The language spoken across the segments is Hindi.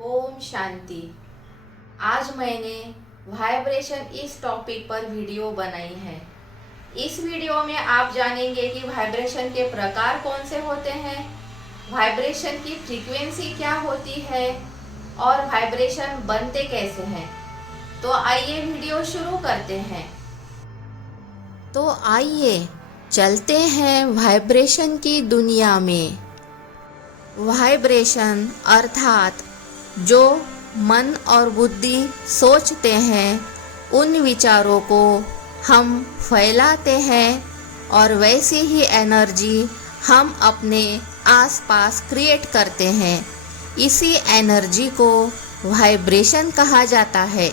ओम शांति। आज मैंने वाइब्रेशन इस टॉपिक पर वीडियो बनाई है। इस वीडियो में आप जानेंगे कि वाइब्रेशन के प्रकार कौन से होते हैं, वाइब्रेशन की फ्रीक्वेंसी क्या होती है और वाइब्रेशन बनते कैसे हैं। तो आइए वीडियो शुरू करते हैं। तो आइए चलते हैं वाइब्रेशन की दुनिया में। वाइब्रेशन अर्थात जो मन और बुद्धि सोचते हैं उन विचारों को हम फैलाते हैं और वैसी ही एनर्जी हम अपने आसपास क्रिएट करते हैं। इसी एनर्जी को वाइब्रेशन कहा जाता है।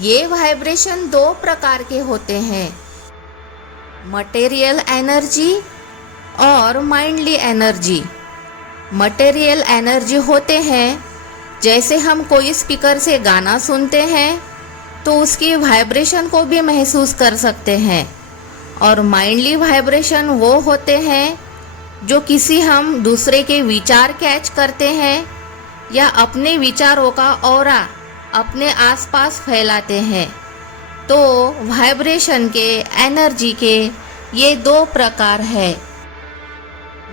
ये वाइब्रेशन दो प्रकार के होते हैं, मटेरियल एनर्जी और माइंडली एनर्जी। मटेरियल एनर्जी होते हैं, जैसे हम कोई स्पीकर से गाना सुनते हैं तो उसकी वाइब्रेशन को भी महसूस कर सकते हैं। और माइंडली वाइब्रेशन वो होते हैं जो किसी हम दूसरे के विचार कैच करते हैं या अपने विचारों का ऑरा अपने आसपास फैलाते हैं। तो वाइब्रेशन के एनर्जी के ये दो प्रकार है।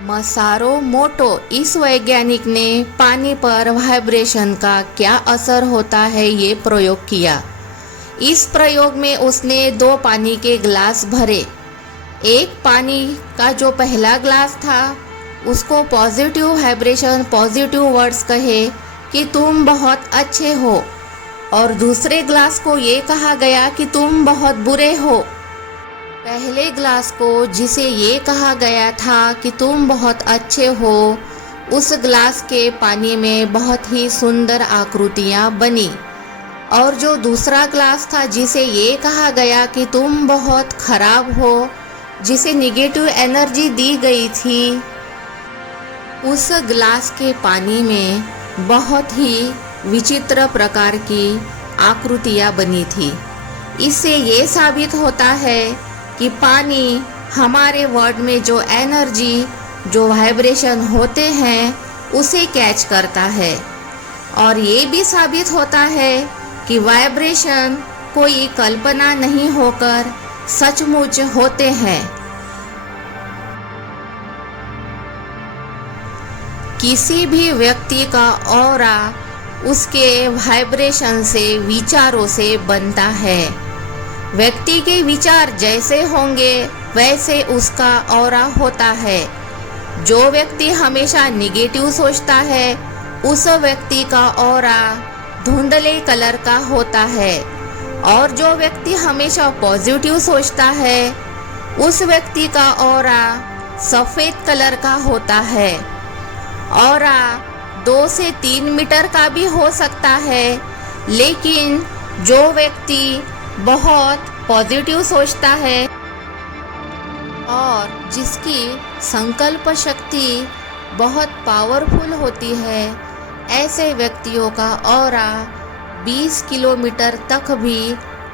मसारो मोटो इस वैज्ञानिक ने पानी पर वाइब्रेशन का क्या असर होता है ये प्रयोग किया। इस प्रयोग में उसने दो पानी के ग्लास भरे। एक पानी का जो पहला ग्लास था उसको पॉजिटिव वाइब्रेशन, पॉजिटिव वर्ड्स कहे कि तुम बहुत अच्छे हो, और दूसरे ग्लास को ये कहा गया कि तुम बहुत बुरे हो। पहले ग्लास को जिसे ये कहा गया था कि तुम बहुत अच्छे हो, उस ग्लास के पानी में बहुत ही सुंदर आकृतियाँ बनी। और जो दूसरा ग्लास था जिसे ये कहा गया कि तुम बहुत खराब हो, जिसे निगेटिव एनर्जी दी गई थी, उस ग्लास के पानी में बहुत ही विचित्र प्रकार की आकृतियाँ बनी थी। इससे ये साबित होता है कि पानी हमारे वर्ड में जो एनर्जी, जो वाइब्रेशन होते हैं उसे कैच करता है। और ये भी साबित होता है कि वाइब्रेशन कोई कल्पना नहीं होकर सचमुच होते हैं। किसी भी व्यक्ति का ऑरा उसके वाइब्रेशन से, विचारों से बनता है। व्यक्ति के विचार जैसे होंगे वैसे उसका ऑरा होता है। जो व्यक्ति हमेशा निगेटिव सोचता है उस व्यक्ति का ऑरा धुंधले कलर का होता है, और जो व्यक्ति हमेशा पॉजिटिव सोचता है उस व्यक्ति का ऑरा सफ़ेद कलर का होता है। ऑरा 2 से 3 मीटर का भी हो सकता है, लेकिन जो व्यक्ति बहुत पॉजिटिव सोचता है और जिसकी संकल्प शक्ति बहुत पावरफुल होती है, ऐसे व्यक्तियों का ऑरा 20 किलोमीटर तक भी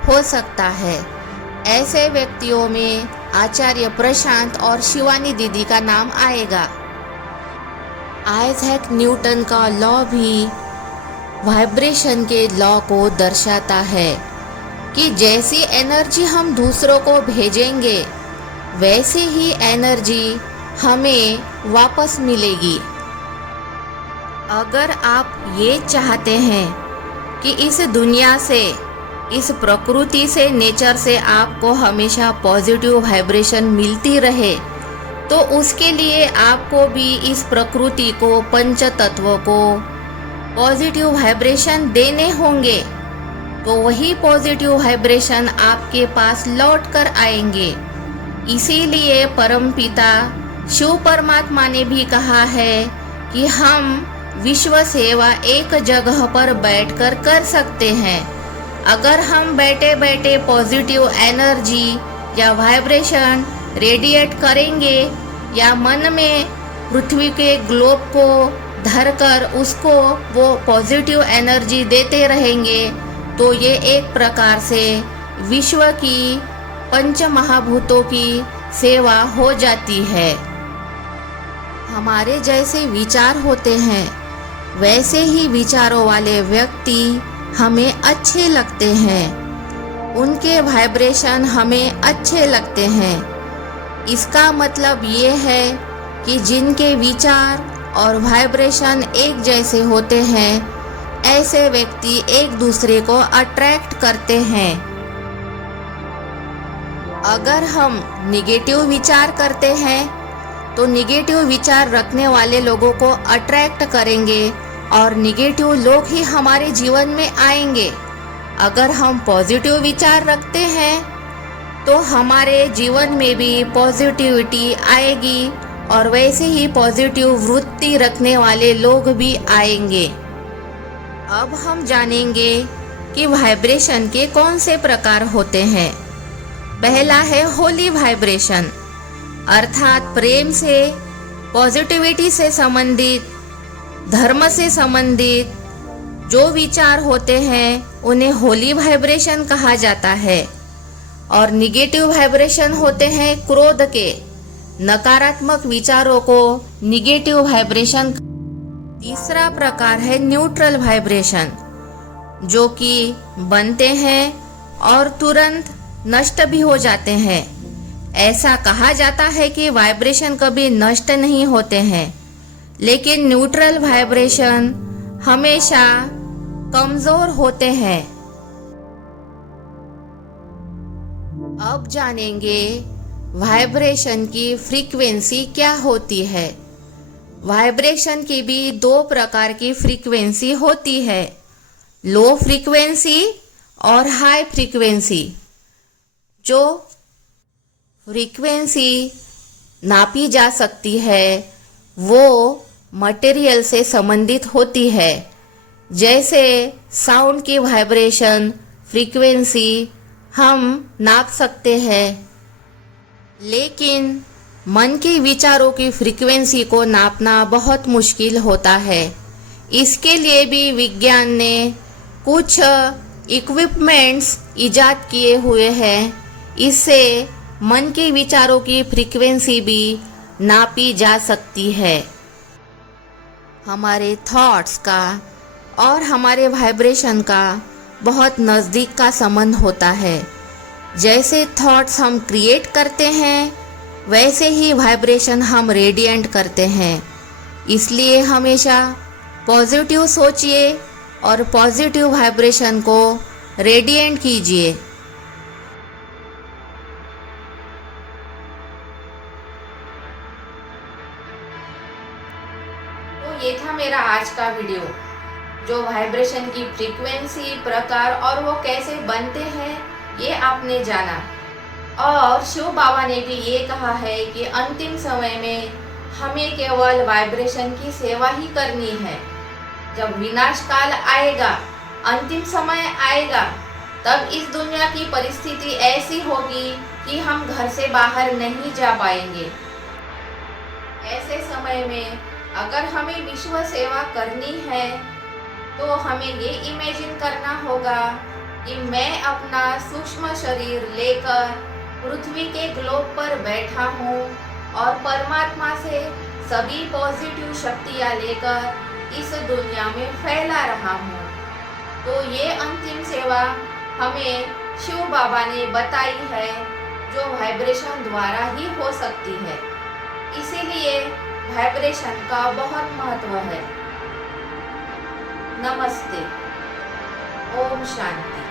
हो सकता है। ऐसे व्यक्तियों में आचार्य प्रशांत और शिवानी दीदी का नाम आएगा। आइजैक न्यूटन का लॉ भी वाइब्रेशन के लॉ को दर्शाता है कि जैसी एनर्जी हम दूसरों को भेजेंगे वैसी ही एनर्जी हमें वापस मिलेगी। अगर आप ये चाहते हैं कि इस दुनिया से, इस प्रकृति से, नेचर से आपको हमेशा पॉजिटिव वाइब्रेशन मिलती रहे, तो उसके लिए आपको भी इस प्रकृति को, पंच तत्व को पॉजिटिव वाइब्रेशन देने होंगे। तो वही पॉजिटिव वाइब्रेशन आपके पास लौट कर आएंगे। इसीलिए परमपिता शिव परमात्मा ने भी कहा है कि हम विश्व सेवा एक जगह पर बैठकर कर सकते हैं। अगर हम बैठे बैठे पॉजिटिव एनर्जी या वाइब्रेशन रेडिएट करेंगे या मन में पृथ्वी के ग्लोब को धरकर उसको वो पॉजिटिव एनर्जी देते रहेंगे, तो ये एक प्रकार से विश्व की पंच महाभूतों की सेवा हो जाती है। हमारे जैसे विचार होते हैं वैसे ही विचारों वाले व्यक्ति हमें अच्छे लगते हैं, उनके वाइब्रेशन हमें अच्छे लगते हैं। इसका मतलब ये है कि जिनके विचार और वाइब्रेशन एक जैसे होते हैं, ऐसे व्यक्ति एक दूसरे को अट्रैक्ट करते हैं। अगर हम निगेटिव विचार करते हैं तो निगेटिव विचार रखने वाले लोगों को अट्रैक्ट करेंगे और निगेटिव लोग ही हमारे जीवन में आएंगे। अगर हम पॉजिटिव विचार रखते हैं तो हमारे जीवन में भी पॉजिटिविटी आएगी और वैसे ही पॉजिटिव वृत्ति रखने वाले लोग भी आएंगे। अब हम जानेंगे कि वाइब्रेशन के कौन से प्रकार होते हैं। पहला है होली वाइब्रेशन, अर्थात प्रेम से, पॉजिटिविटी से संबंधित, धर्म से संबंधित जो विचार होते हैं उन्हें होली वाइब्रेशन कहा जाता है। और निगेटिव वाइब्रेशन होते हैं क्रोध के, नकारात्मक विचारों को निगेटिव वाइब्रेशन। तीसरा प्रकार है न्यूट्रल वाइब्रेशन, जो कि बनते हैं और तुरंत नष्ट भी हो जाते हैं। ऐसा कहा जाता है कि वाइब्रेशन कभी नष्ट नहीं होते हैं, लेकिन न्यूट्रल वाइब्रेशन हमेशा कमजोर होते हैं। अब जानेंगे वाइब्रेशन की फ्रीक्वेंसी क्या होती है। वाइब्रेशन की भी दो प्रकार की फ्रीक्वेंसी होती है, लो फ्रीक्वेंसी और हाई फ्रीक्वेंसी। जो फ्रीक्वेंसी नापी जा सकती है वो मटेरियल से संबंधित होती है। जैसे साउंड की वाइब्रेशन फ्रीक्वेंसी हम नाप सकते हैं, लेकिन मन के विचारों की फ्रीक्वेंसी को नापना बहुत मुश्किल होता है। इसके लिए भी विज्ञान ने कुछ इक्विपमेंट्स इजाद किए हुए हैं, इससे मन के विचारों की फ्रीक्वेंसी भी नापी जा सकती है। हमारे थॉट्स का और हमारे वाइब्रेशन का बहुत नज़दीक का संबंध होता है। जैसे थॉट्स हम क्रिएट करते हैं, वैसे ही वाइब्रेशन हम रेडिएंट करते हैं। इसलिए हमेशा पॉजिटिव सोचिए और पॉजिटिव वाइब्रेशन को रेडिएंट कीजिए। तो ये था मेरा आज का वीडियो, जो वाइब्रेशन की फ्रीक्वेंसी, प्रकार और वो कैसे बनते हैं ये आपने जाना। और शिव बाबा ने भी ये कहा है कि अंतिम समय में हमें केवल वाइब्रेशन की सेवा ही करनी है। जब विनाश काल आएगा, अंतिम समय आएगा, तब इस दुनिया की परिस्थिति ऐसी होगी कि हम घर से बाहर नहीं जा पाएंगे। ऐसे समय में अगर हमें विश्व सेवा करनी है तो हमें ये इमेजिन करना होगा कि मैं अपना सूक्ष्म शरीर लेकर पृथ्वी के ग्लोब पर बैठा हूँ और परमात्मा से सभी पॉजिटिव शक्तियाँ लेकर इस दुनिया में फैला रहा हूँ। तो ये अंतिम सेवा हमें शिव बाबा ने बताई है, जो वाइब्रेशन द्वारा ही हो सकती है। इसीलिए वाइब्रेशन का बहुत महत्व है। नमस्ते। ओम शांति।